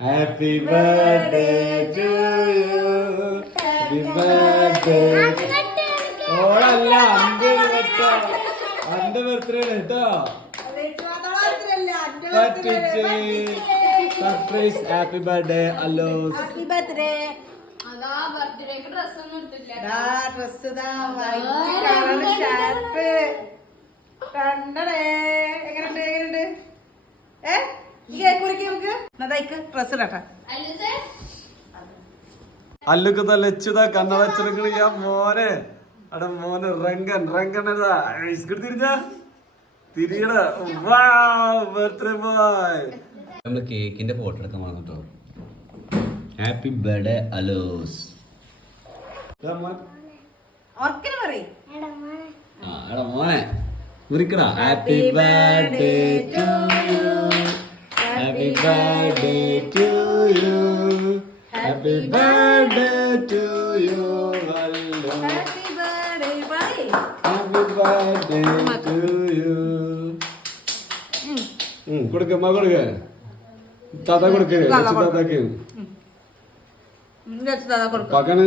happy birthday to you happy birthday ഓളല്ല അന്റെ birthday കേട്ടോ പറ്റിച്ച് സർപ്രൈസ് ഹാപ്പി ബർത്ത്ഡേ അല്ലോസ് ഹാപ്പി ബർത്ത്ഡേ അല്ലുക്ക് തലച്ചതാ കണ്ണ വെച്ചിരിക്കണ മോനെ അട മോനെ റങ്കൻ റങ്കനതാ തിരിഞ്ഞ തിരിയട ബർത്ത്ഡേ ബോയ് നമ്മള് കേക്കിന്റെ ഫോട്ടോ എടുക്കാൻ വന്നിട്ടോ ഹാപ്പി ബർത്ത്ഡേ അലോസ് എടാ മോനെ മുറിക്കടാ happy birthday to you happy birthday to you happy birthday to you happy birthday to you കൊടുക്ക കൊടുക്ക താത്ത കൊടുക്ക താത്താക്ക് പകണ്